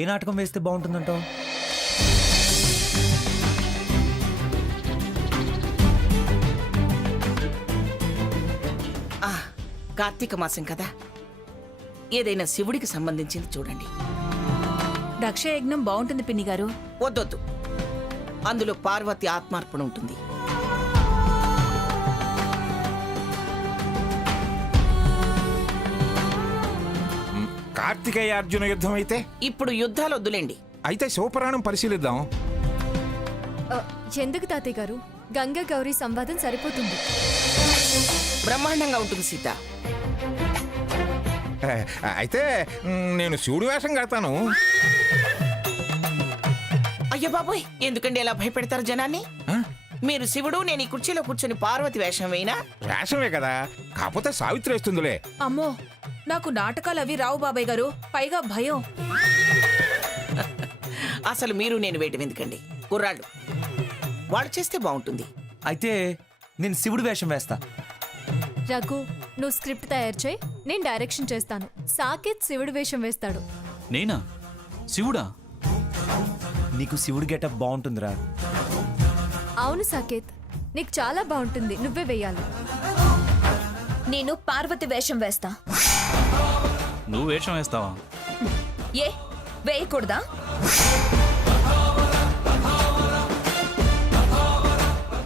ఏ నాటకం వేస్తే బాగుంటుందంటావు? కార్తీక మాసం కదా, ఏదైనా శివుడికి సంబంధించింది చూడండి. దక్షయజ్ఞం బాగుంటుంది పిన్ని గారు. వద్దొద్దు, అందులో పార్వతి ఆత్మార్పణ ఉంటుంది. కార్తికేయ అర్జున యుద్ధం అయితే? ఇప్పుడు యుద్ధాలు వద్దులేండి. అయితే శివపురాణం పరిశీలిద్దాం. ఎందుకు తాతయ్య గారు? గంగా గౌరీ సంవాదం సరిపోతుంది. బ్రహ్మాండంగా ఉంటుంది సీత. అయితే నేను శివుడి వేషం కడతాను. అయ్యో బాబోయ్, ఎందుకండి ఎలా భయపెడతారు జనాన్ని? మీరు శివుడు, నేను ఈ కుర్చీలో కూర్చొని పార్వతి వేషం వేయినా? వేషమే కదా, కాకపోతే సావిత్రి వేస్తుందిలే. అమ్మో, నాకు నాటకాలు అవి రావు బాబాయ్ గారు, పైగా భయం. అసలు మీరు నేను వేయటం ఎందుకండి, కుర్రాళ్ళు వాళ్ళు చేస్తే బాగుంటుంది. అయితే నేను శివుడు వేషం వేస్తా. రఘు, నువ్వు స్క్రిప్ట్ తయారు చేయి, నేను డైరెక్షన్ చేస్తాను. సాకేత్ శివుడు వేషం వేస్తాడు. నేనా? శివుడా? నీకు శివుడు గెటప్ బాగుంటుందిరా. అవును సాకేత్, నీకు చాలా బాగుంటుంది, నువ్వే వేయాలి. నేను పార్వతి వేషం వేస్తా. నువ్వు వేషం వేస్తావా? ఏ వేయకూడదా?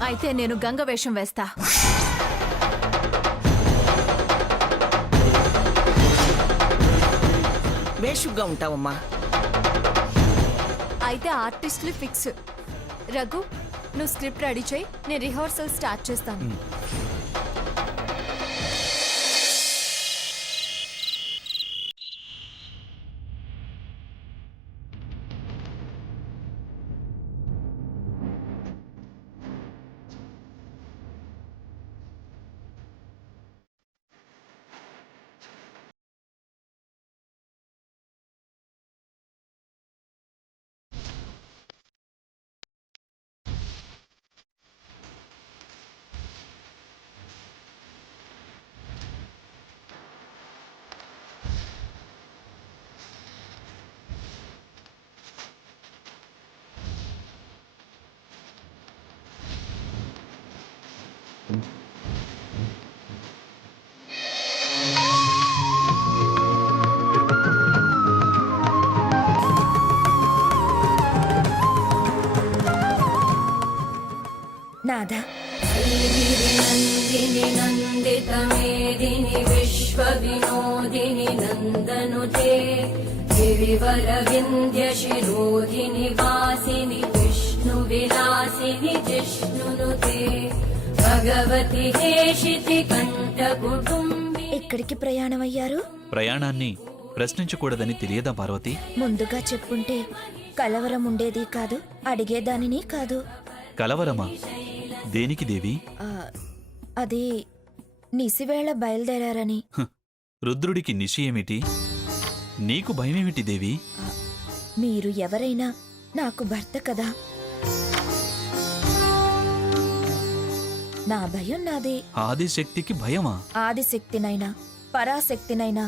అయితే నేను గంగ వేషం వేస్తా. బేషుగ్గా ఉంటావమ్మా. అయితే ఆర్టిస్టులు ఫిక్స్. రఘు, నువ్వు స్క్రిప్ట్ రెడీ చేయి, నేను రిహార్సల్ స్టార్ట్ చేస్తాను. నాదా నందితమేదిని విశ్వ వినోదిని నందనుతే గిరివర వింధ్య శిరోధిని వాసిని విష్ణు విలాసిని జిష్ణునుతే భగవతి హేషితి కంఠ కుటుంబి. ఎక్కడికి ప్రయాణం అయ్యారు? ప్రయాణాన్ని ప్రశ్నించకూడదని తెలియదా పార్వతి? ముందుగా చెప్పుంటే కలవరం ఉండేది కాదు, అడిగేదానిని కాదు. కలవరమా? దేనికి దేవి? అది నిసివేళ బయలుదేరారని. రుద్రుడికి నిశి ఏమిటి? నీకు భయమేమిటి దేవి? మీరు ఎవరైనా నాకు భర్త కదా, నా భయం నాదే. ఆదిశక్తికి భయమా? ఆదిశక్తినైనా పరాశక్తినైనా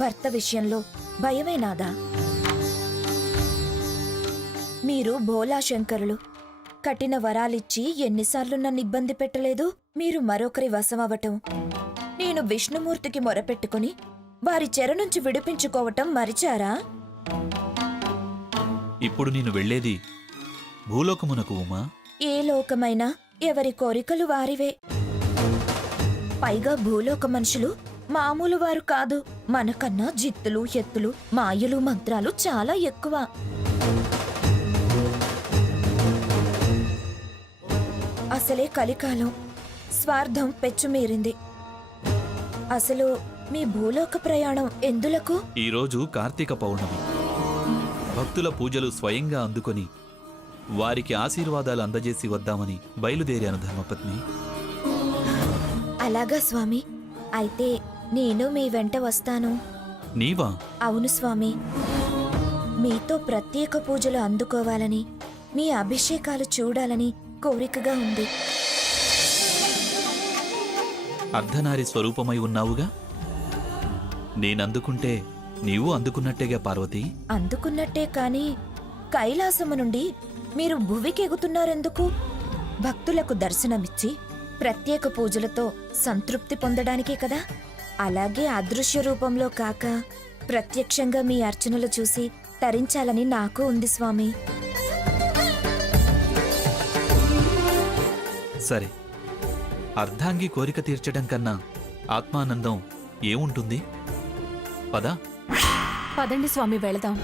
భర్త విషయంలో భయమే నాదా. మీరు భోలాశంకరులు, కఠిన వరాలిచ్చి ఎన్నిసార్లు నన్ను ఇబ్బంది పెట్టలేదు. మీరు మరొకరి వశమవటం, నేను విష్ణుమూర్తికి మొరపెట్టుకుని వారి చెర నుంచి విడిపించుకోవటం మరిచారా? ఇప్పుడు నేను వెళ్లేది భూలోకమునకు ఉమా. ఏ లోకమైనా ఎవరి కోరికలు వారివే. పైగా భూలోక మనుషులు మామూలు వారు కాదు. మనకన్నా జిత్తులు, ఎత్తులు, మాయలు, మంత్రాలు చాలా ఎక్కువ. అసలే కలికాలం, స్వార్థం పెచ్చుమీరింది. అసలు మీ భూలోక ప్రయాణం ఎందులకు? ఈరోజు కార్తీక పౌర్ణమి. భక్తుల పూజలు స్వయంగా అందుకొని వారికి ఆశీర్వాదాలు అందజేసి వద్దామని బయలుదేరాను ధర్మపత్ని. అలాగా స్వామి, అయితే నేను మీ వెంట వస్తాను. నీవా? అవును స్వామి, మీతో ప్రత్యేక పూజలు అందుకోవాలని, మీ అభిషేకాలు చూడాలని కోరికగా ఉంది. అర్ధనారి స్వరూపమై ఉన్నావుగా, నేనందుకుంటే నీవు అందుకున్నట్టేగా పార్వతి. అందుకున్నట్టే కాని కైలాసము నుండి మీరు భువికెగుతున్నారెందుకు? భక్తులకు దర్శనమిచ్చి ప్రత్యేక పూజలతో సంతృప్తి పొందడానికే కదా. అలాగే అదృశ్య రూపంలో కాక ప్రత్యక్షంగా మీ అర్చనలు చూసి తరించాలని నాకు ఉంది స్వామి. సరే, అర్ధాంగి కోరిక తీర్చడం కన్నా ఆత్మానందం ఏముంటుంది? పద. పదండి స్వామి, వెళదాం.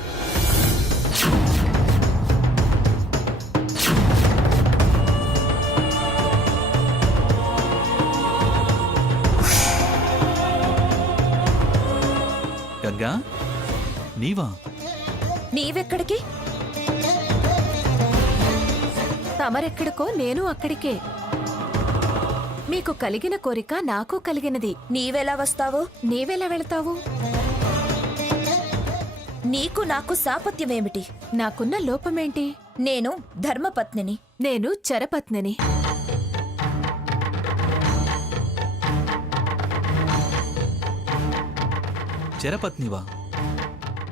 గంగా, నీవా? నీవెక్కడికి? తమరెక్కడికో నేను అక్కడికే. మీకు కలిగిన కోరిక నాకు కలిగినది. నీవెలా వస్తావు? నీవెలా వెళతావు? నీకు నాకు సాపత్యమేమిటి? నాకున్న లోపమేంటి? నేను ధర్మపత్నిని. నేను చరపత్నిని. చెరపత్నివా?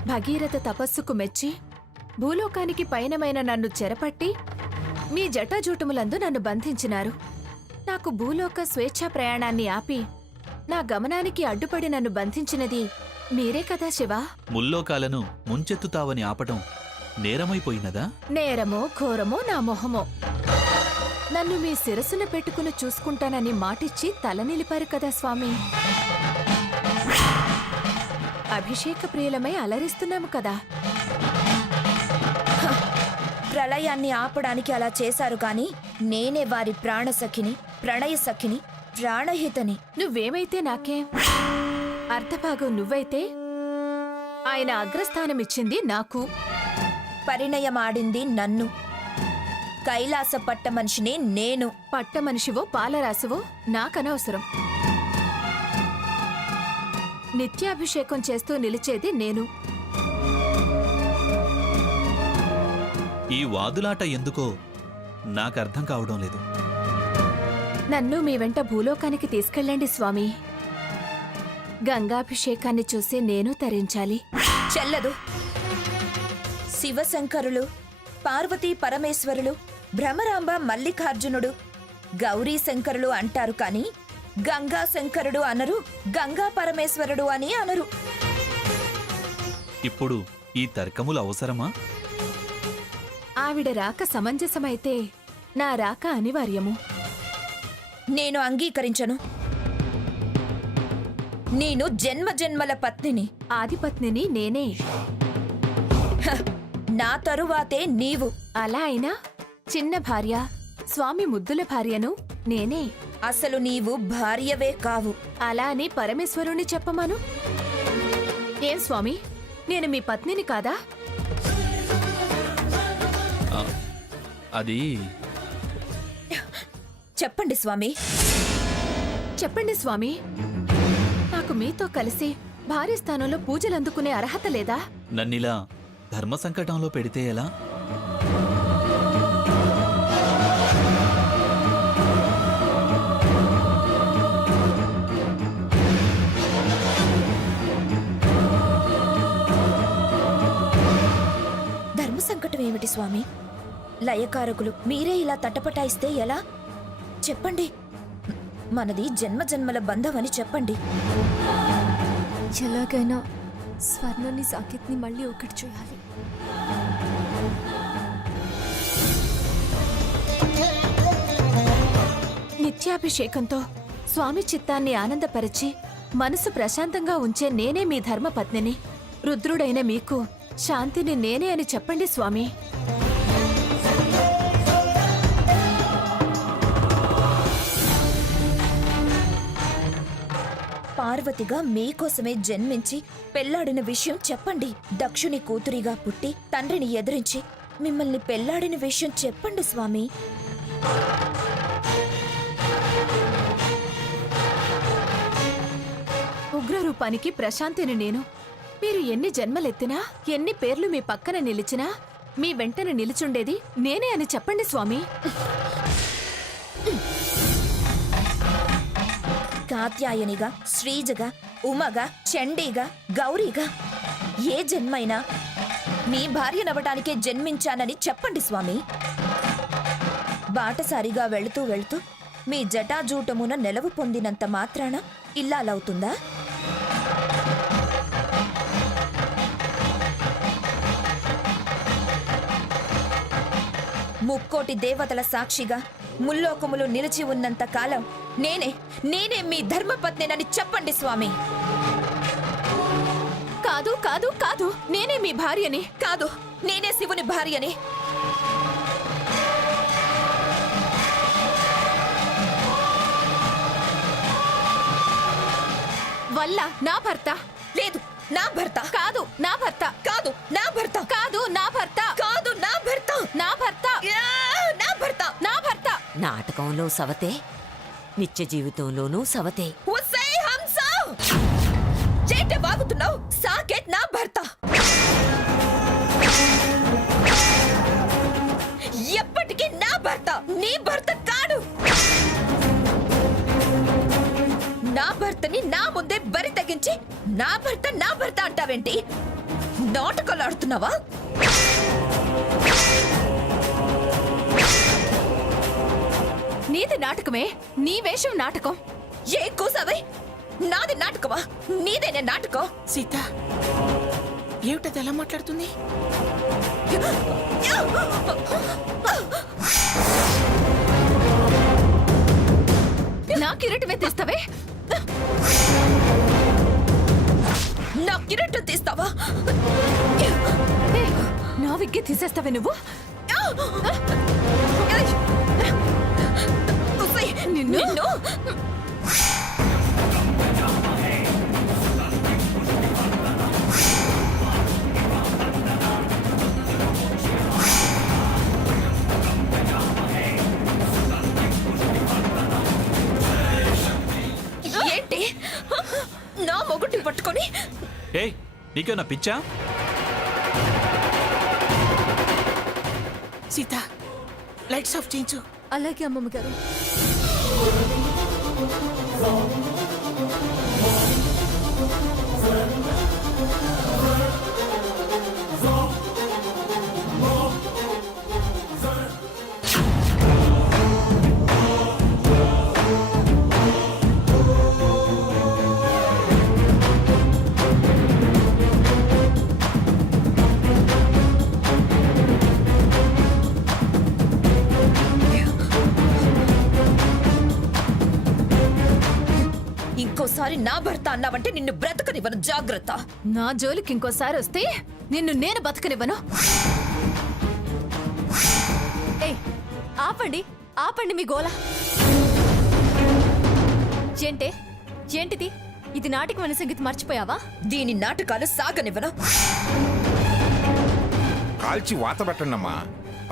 భగీరథ తపస్సుకు మెచ్చి భూలోకానికి పయనమైన నన్ను చెరపట్టి మీ జటాజూటములందు నన్ను బంధించినారు. నాకు భూలోక స్వేచ్ఛా ప్రయాణాన్ని ఆపి నా గమనానికి అడ్డుపడి నన్ను బంధించినది మీరే కదా శివా? ముల్లోకాలను ముంచెత్తుతావని ఆపటం నేరమైపోయినదా? నేరమో ఘోరమో నా మొహమో. నన్ను మీ శిరస్సున పెట్టుకుని చూసుకుంటానని మాటిచ్చి తల నిలిపారు కదా స్వామి. అభిషేక ప్రియులమై అలరిస్తున్నాము కదా. ప్రళయాన్ని ఆపడానికి అలా చేశారు కాని నేనే వారి ప్రాణసఖిని, ప్రణయ సఖిని, ప్రాణహితని. నువ్వేమైతే నాకేం? అర్ధభాగం నువ్వైతే ఆయన అగ్రస్థానమిచ్చింది నాకు. పరిణయమాడింది నన్ను. కైలాస పట్ట మనిషిని నేను. పట్ట మనిషివో పాలరాశివో నాకనవసరం. నిత్యాభిషేకం చేస్తూ నిలిచేది నేను. ఈ వాదులాట ఎందుకో నాకర్థం కావడం లేదు. నన్ను మీ వెంట భూలోకానికి తీసుకెళ్ళండి స్వామి. గంగాభిషేకాన్ని చూసి నేను తరించాలి. చెల్లదు. శివశంకరులు, పార్వతీ పరమేశ్వరులు, భ్రమరాంబ మల్లికార్జునుడు, గౌరీ శంకరులు అంటారు కాని గంగా శంకరుడు అనరు, గంగా పరమేశ్వరుడు అని అనరు. ఇప్పుడు ఈ తర్కములు అవసరమా? ఆవిడ రాక సమంజసమైతే నా రాక అనివార్యము. నేను అంగీకరించను. నేను జన్మ జన్మల పత్నిని. ఆదిపత్నిని నేనే. నా తరువాతే నీవు. అలా అయినా చిన్న భార్య, స్వామి ముద్దుల భార్యను నేనే. అసలు నీవు భార్యవే కావు. అలా అని పరమేశ్వరుణ్ణి చెప్పమాను. ఏం స్వామి, నేను మీ పత్నిని కాదా? అది చెప్పండి స్వామి. చెప్పండి స్వామి. నాకు మీతో కలిసి భార్య స్థానంలో పూజలందుకునే అర్హత లేదా? నన్నిలా ధర్మ సంకటంలో పెడితే ఎలా? ధర్మ సంకటం ఏమిటి స్వామి? లయకారకులు మీరే ఇలా తటపటాయిస్తే ఎలా? చెప్పండి. మనది జన్మ జన్మల బంధం అని చెప్పండి. ఎలాగైనా స్వర్ణని సాకేత్ని మళ్ళీ ఒకటి చేయాలి. నిత్యాభిషేకంతో స్వామి చిత్తాన్ని ఆనందపరిచి మనసు ప్రశాంతంగా ఉంచే నేనే మీ ధర్మపత్నిని. రుద్రుడైన మీకు శాంతిని నేనే అని చెప్పండి స్వామి. పార్వతిగా మీకోసమే జన్మించి పెళ్లాడిన విషయం చెప్పండి. దక్షుని కూతురిగా పుట్టి తండ్రిని ఎదిరించి మిమ్మల్ని పెళ్లాడిన విషయం చెప్పండి స్వామి. ఉగ్రరూపానికి ప్రశాంతిని నేను. మీరు ఎన్ని జన్మలెత్తినా, ఎన్ని పేర్లు మీ పక్కన నిలిచినా, మీ వెంటనే నిలిచుండేది నేనే అని చెప్పండి స్వామి. కాత్యాయనిగా, శ్రీజగా, ఉమగా, చండీగా, గౌరీగా ఏ జన్మైనా మీ భార్యనవ్వటానికే జన్మించానని చెప్పండి స్వామి. బాటసారిగా వెళుతూ వెళుతూ మీ జటాజూటమున నెలవు పొందినంత మాత్రాన ఇల్లాలవుతుందా? ముక్కోటి దేవతల సాక్షిగా ముల్లోకములు నిలిచి ఉన్నంత కాలం నేనే మీ ధర్మపత్నినని చెప్పండి స్వామి. కాదు కాదు కాదు, నేనే మీ భార్యని. కాదు, నేనే శివుని భార్యని. వల్ల నా భర్త. లేదు, నా భర్త. కాదు నా భర్త. కాదు, నా భర్త. కాదు నా భర్త. కాదు, నా భర్త. నా భర్త. నా భర్త. నా భర్త. నాటకంలో సవతే, నిత్య జీవితంలోనూ సవతే. ఉస్సై హంస! చేట బాగుతున్నావు. సాకేత్ నా భర్త. ఎప్పటికీ నా భర్త, నీ భర్త కాడు. నా భర్తని నా ముందే బరి తెగించి నా భర్త అంటావేంటి? నాటకాలు ఆడుతున్నావా? నీది నాటకమే. నీ వేషం నాటకం. ఏ కూసావై? నాది నాటకమా? నీదేనే నాటకం. సీత ఏమిటది ఎలా మాట్లాడుతుంది? నా కిరీటమే తీస్తావే? నా కిరీటం తీస్తావా? ఏయ్, నా విగ్గి తీసేస్తావే నువ్వు? ఉస్సై, నిన్ను ఏంటి? నా మొగుడిని పట్టుకొని ఏయ్, నీకేనా పిచ్చా? సీత లైట్స్ ఆఫ్ చేయించు. అలాగే అమ్మమ్మ గారు. ఇంకోసారి నా భర్త అన్నావంటే నిన్ను బ్రతకనివ్వను. జాగ్రత్త. నా జోలికి ఇంకోసారి వస్తే నిన్ను నేను బతకనివ్వను. ఏయ్, ఆపండి ఆపండి మీ గోల. ఏంటిది? ఇది నాటకం అనే సంగతి మర్చిపోయావా? దీని నాటకాలు సాగనివ్వను. కాల్చి వాత పెట్టండమ్మా,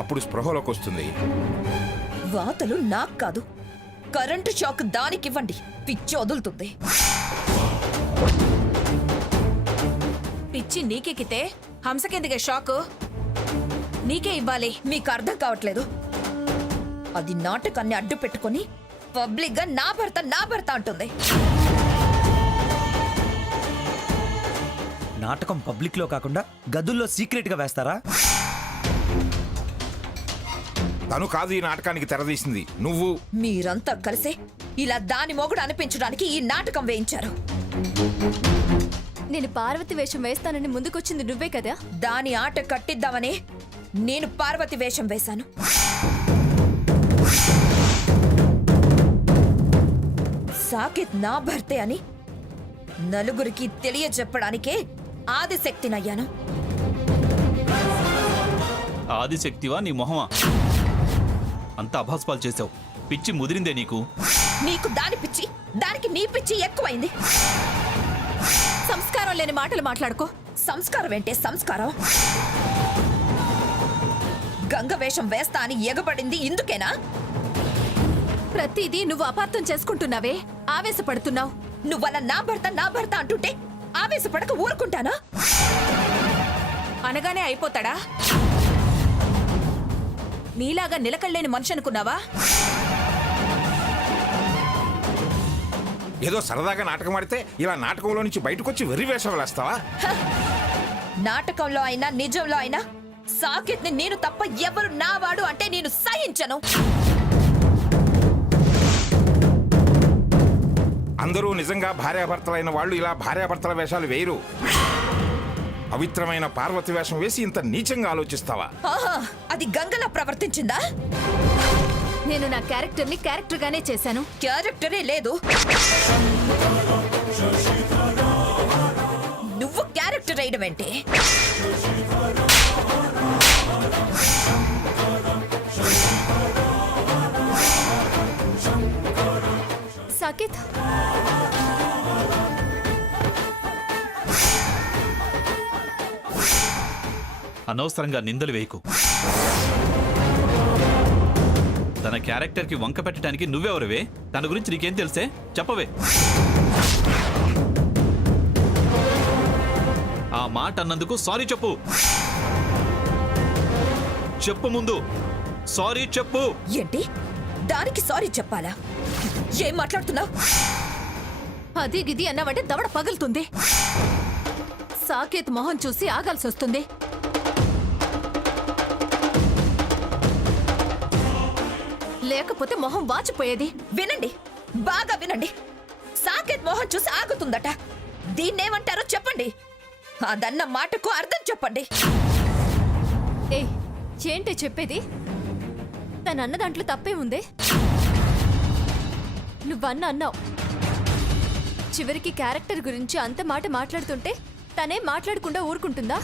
అప్పుడు స్పృహలోకి వస్తుంది. వాతలు నాకు కాదు, కరెంటు షాక్ దానికివ్వండి. పిచ్చి వదులుతుంది. పిచ్చి నీకెక్కితే హంసకెందుకే షాకు? నీకే ఇవ్వాలి. మీకు అర్థం కావట్లేదు. అది నాటకాన్ని అడ్డు పెట్టుకొని పబ్లిక్ గా నా భర్త అంటుంది. నాటకం పబ్లిక్ లో కాకుండా గదుల్లో సీక్రెట్ గా వేస్తారా? తను కాదు ఈ నాటకానికి తెరదీసింది, నువ్వు. మీరంతా కలిసే ఇలా దాని మొగుడు అనిపించడానికి ఈ నాటకం వేయించారు. నేను పార్వతి వేషం వేస్తానని ముందుకొచ్చింది నువ్వే కదా? దాని ఆట కట్టిద్దామని నేను పార్వతి వేషం వేశాను. సాకేత్ నా భర్తే అని నలుగురికి తెలియజెప్పడానికే ఆదిశక్తినయ్యాను. ఆదిశక్తివా నీ మొహమా? అంత అభాస్పాలు చేసావు. పిచ్చి ముదిరిందే నీకు. నీకు దాని పిచ్చి, దానికి నీ పిచ్చి ఎక్కువైంది. సంస్కారం లేని మాటలు మాట్లాడుకో. సంస్కారం ఏంటే సంస్కారం? గంగ వేషం వేస్తా అని ఎగబడింది ఇందుకేనా? ప్రతిదీ నువ్వు అపార్థం చేసుకుంటున్నావే, ఆవేశపడుతున్నావు. నువ్వలా నా భర్త అంటుంటే ఆవేశపడక ఊరుకుంటానా? అనగానే అయిపోతాడా? నీలాగా నిలకడలేని మనిషి అనుకున్నావా? ఏదో సరదాగా నాటకం ఆడితే ఇలా నాటకంలో నుంచి బయటకు వచ్చి వెర్రి వేషాలు వేస్తావా? నాటకంలో అయినా నిజంలో అయినా సాకేత్ని నేను తప్ప ఎవరు నావాడు అంటే నేను సహించను. అందరూ నిజంగా భార్యాభర్తలైన వాళ్ళు ఇలా భార్యాభర్తల వేషాలు వేయరు. పవిత్రమైన పార్వతి వేషం వేసి ఇంత నీచంగా ఆలోచిస్తావా? ఆహా, అది గంగలా ప్రవర్తించిందా? నేను నా క్యారెక్టర్ని క్యారెక్టర్గానే చేశాను. క్యారెక్టరే లేదు. నువ్వు క్యారెక్టర్ వేయడం ఏంటి? సాకేత్, అనవసరంగా నిందలు వేయకు. తన క్యారెక్టర్కి వంక పెట్టడానికి నువ్వెవరివే? తన గురించి నీకేం తెలుసే? చెప్పవే. ఆ మాట అన్నందుకు సారీ చెప్పు. చెప్పు ముందు. సారీ చెప్పు. ఏంటి? దానికి సారీ చెప్పాలా? ఏం మాట్లాడుతున్నావు? అది గిది అన్నావంటే దవడ పగులుతుంది. సాకేత్ మొహం చూసి ఆగాల్సి వస్తుంది. లేకపోతే మొహం వాచిపోయేది. వినండి, బాగా వినండి. సాకేత్ మోహన్ చూసి ఆగుతుందట. దీన్నేమంటారో చెప్పండి. అదన్న మాటకు అర్థం చెప్పండి. ఏ ఏంటి చెప్పేది? తన అన్న దాంట్లో తప్పే ఉందే. నువ్వన్న అన్నావు. చివరికి క్యారెక్టర్ గురించి అంత మాట మాట్లాడుతుంటే తనే మాట్లాడకుండా ఊరుకుంటుందా?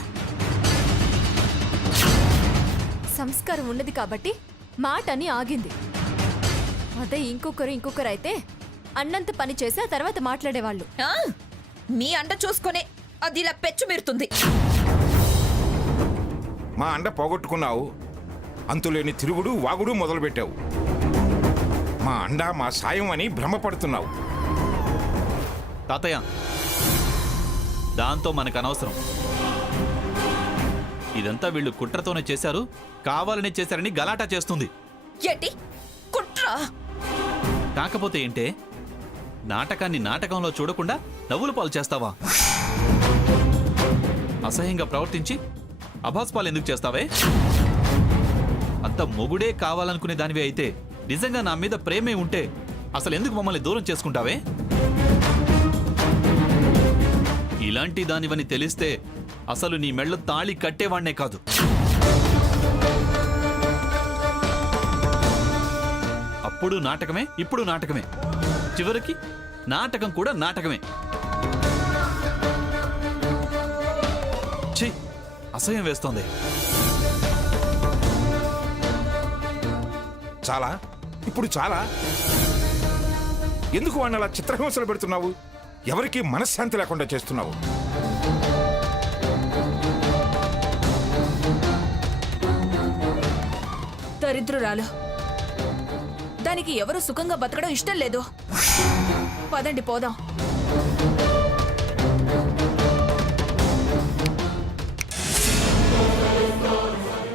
సంస్కారం ఉన్నది కాబట్టి మాట అని ఆగింది. అదే ఇంకొకరు అయితే అన్నంత పని చేసి ఆ తర్వాత మాట్లాడేవాళ్ళు. ఆ, మీ అండ చూసుకొనే అది ఇలా పెచ్చు మీరుతుంది. మా అండ పోగొట్టుకున్నావు. అంతులేని తిరుగుడు వాగుడు మొదలుపెట్టావు. మా అండ మా సాయం అని భ్రమపడుతున్నావు. తాతయ్య, దాంతో మనకు అనవసరం. ఇదంతా వీళ్ళు కుట్రతోనే చేశారు, కావాలనే చేశారని గలాటా చేస్తుంది. ఏంటి కుట్ర? కాకపోతే ఏంటే, నాటకాన్ని నాటకంలో చూడకుండా నవ్వుల పాలు చేస్తావా? అసహ్యంగా ప్రవర్తించి అభాస్పాలు ఎందుకు చేస్తావే? అంత మొగుడే కావాలనుకునే దానివే అయితే, నిజంగా నా మీద ప్రేమే ఉంటే అసలు ఎందుకు మమ్మల్ని దూరం చేసుకుంటావే? ఇలాంటి దానివని తెలిస్తే అసలు నీ మెళ్ళ తాళి కట్టేవాణ్ణే కాదు. అప్పుడు నాటకమే, ఇప్పుడు నాటకమే, చివరికి నాటకం కూడా నాటకమే. ఛీ, అసహ్యం వేస్తోంది. చాలా, ఇప్పుడు చాలా. ఎందుకు వాడిని అలా చిత్రహింసలు పెడుతున్నావు? ఎవరికి మనశ్శాంతి లేకుండా చేస్తున్నావు. దరిద్రురాలు. దానికి ఎవరు సుఖంగా బతకడం ఇష్టం లేదు. పదండి పోదాం.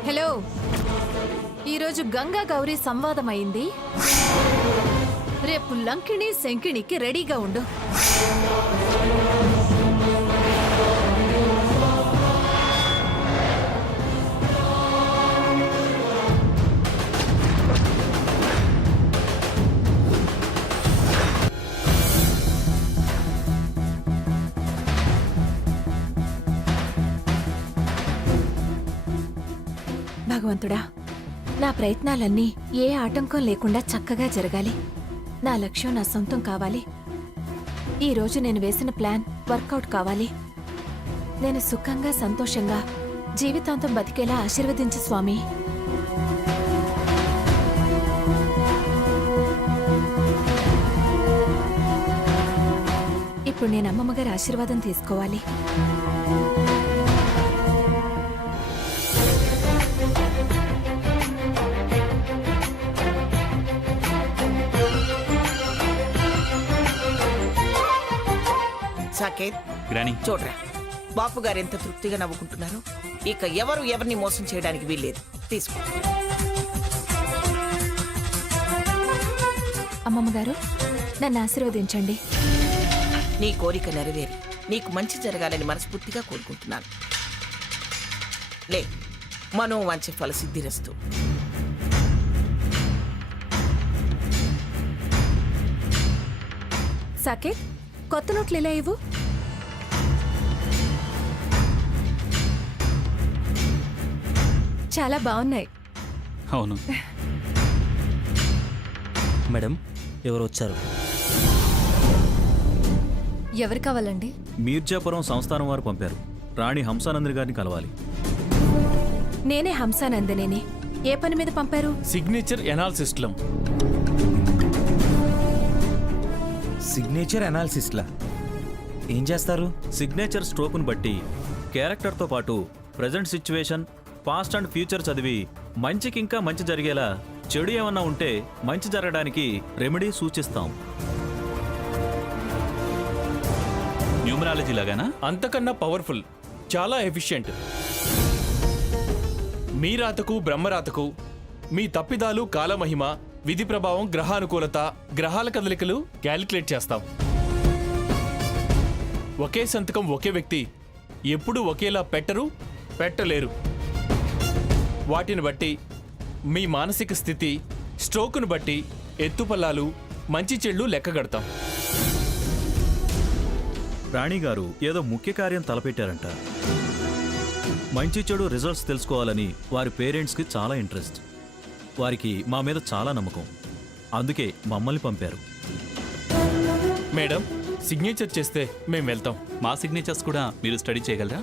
హలో, ఈరోజు గంగా గౌరీ సంవాదం అయింది. రేపు లంకిణి శంకిణికి రెడీగా ఉండు. భగవంతుడా, నా ప్రయత్నాలన్నీ ఏ ఆటంకం లేకుండా చక్కగా జరగాలి. నా లక్ష్యం నా సొంతం కావాలి. ఈ రోజు నేను వేసిన ప్లాన్ వర్కౌట్ కావాలి. నేను సుఖంగా సంతోషంగా జీవితాంతం బతికేలా ఆశీర్వదించు స్వామి. ఇప్పుడు నేను అమ్మమ్మగారి ఆశీర్వాదం తీసుకోవాలి. సాకేత్, గ్రాని, చూడరా, బాపు గారు ఎంత తృప్తిగా నవ్వుకుంటున్నారు. ఇక ఎవరు ఎవరిని మోసం చేయడానికి వీల్లేదు. తీసుకో. అమ్మమ్మగారు, నన్ను ఆశీర్వదించండి. నీ కోరిక నెరవేరి నీకు మంచి జరగాలని మనస్ఫూర్తిగా కోరుకుంటున్నాను. లే మనోవాంఛ ఫల సిద్ధిరస్తు. సాకేత్, కొత్త నోట్లు ఇలా ఇవ్వు. చాలా బాగున్నాయి. అవును. మేడం, ఎవరు వచ్చారు? ఎవరు కావాలండి? మీర్జాపురం సంస్థానం వారు పంపారు. రాణి హంసానందిని గారిని కలవాలి. నేనే హంసానందనేని. ఏ పని మీద పంపారు? సిగ్నేచర్ ఎనాలిసిస్ట్లో. సిగ్నేచర్ అనాలిసిస్లా ఏం చేస్తారు? సిగ్నేచర్ స్ట్రోక్ను బట్టి క్యారెక్టర్తో పాటు present situation, past and future చదివి మంచికి ఇంకా మంచి జరిగేలా, చెడు ఏమన్నా ఉంటే మంచి జరగడానికి రెమెడీ సూచిస్తాం. న్యూమరాలజీ లాగానా? అంతకన్నా పవర్ఫుల్, చాలా ఎఫిషియెంట్. మీ రాతకు బ్రహ్మరాతకు, మీ తప్పిదాలు కాలమహిమ, విధి ప్రభావం, గ్రహానుకూలత, గ్రహాల కదలికలు క్యాలిక్యులేట్ చేస్తాం. ఒకే సంతకం ఒకే వ్యక్తి ఎప్పుడూ ఒకేలా పెట్టలేరు. వాటిని బట్టి మీ మానసిక స్థితి, స్ట్రోక్ను బట్టి ఎత్తుపల్లాలు, మంచి చెళ్ళు లెక్కగడతాం. రాణి గారు ఏదో ముఖ్య కార్యం తలపెట్టారంట. మంచి చెడు రిజల్ట్స్ తెలుసుకోవాలని వారి పేరెంట్స్కి చాలా ఇంట్రెస్ట్. వారికి మా మీద చాలా నమ్మకం. అందుకే మమ్మల్ని పంపారు. మేడం, సిగ్నేచర్ చేస్తే మేము వెళ్తాం. మా సిగ్నేచర్స్ కూడా మీరు స్టడీ చేయగలరా?